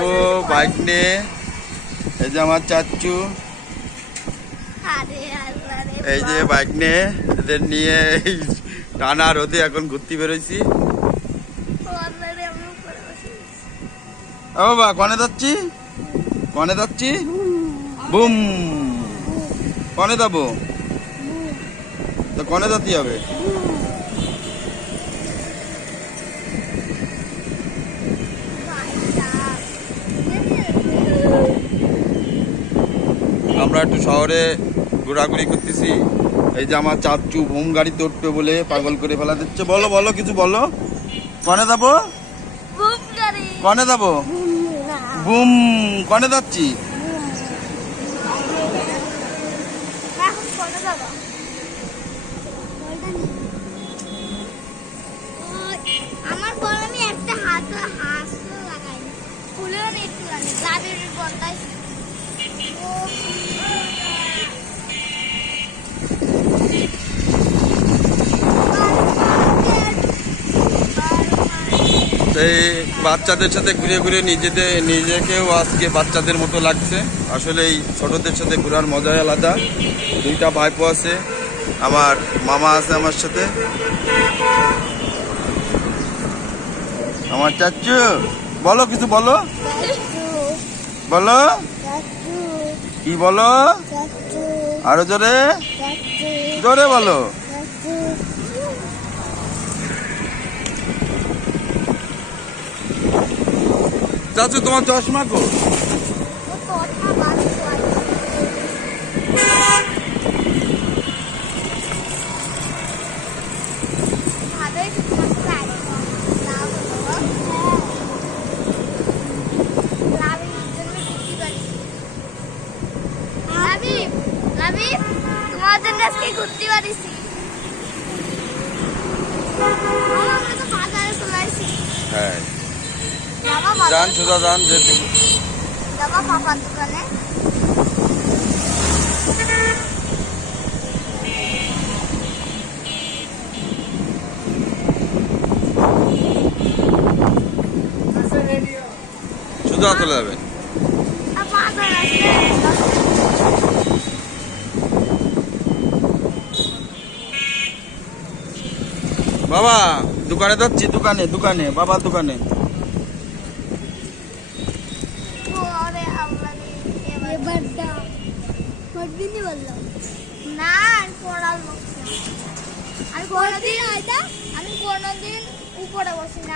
ভাইপো বাইক নিয়ে, এই যে আমার চাচ্চু, এই যে বাইক নিয়ে এদের নিয়ে এই টানা রোদে এখন ঘুরতে বেরোইছি। ও বাবা কনে যাচ্ছি, কনে যাচ্ছি? বুম। কনে যাবো? তো কনে যেতে হবে? আমরা একটু শহরে ঘোরাঘুরি করতেছি। এই যে আমার চাচ্চু বুম গাড়িতে উঠবে বলে পাগল করে ফেলা দিচ্ছে। বলো বলো কিছু বলো। কনে যাবো? কনে যাবো? বুম। কনে যাচ্ছি? আমার গরমে একটা হাত লাগাই ফুলেও একটু লাগে লাভের বন্ধায় সেই বাচ্চাদের সাথে ঘুরে ঘুরে নিজেকেও আজকে বাচ্চাদের মতো লাগছে। আসলে এই ছোটদের সাথে ঘোরার মজাই আলাদা। দুইটা ভাইপো আছে, আমার মামা আছে আমার সাথে। আমার চাচ্চু বলো কিছু বলো, বলো কি বলো, আরো জোরে জোরে বলো। চাচু তোমার চশমা কো? তোমার জন্য আজকে ঘুরতে পারিছি। আমরা তো বাজারে চলে আসি। হ্যাঁ যান সুদা যান, যেতে যাবা পাপার দোকানে। সুদা চলে যাবেন। বাজার আছে বাবা দোকানে যাচ্ছি, দোকানে দোকানে বাবার দোকানে। না পড়ার আমি কোনোদিন উপরে বসি না।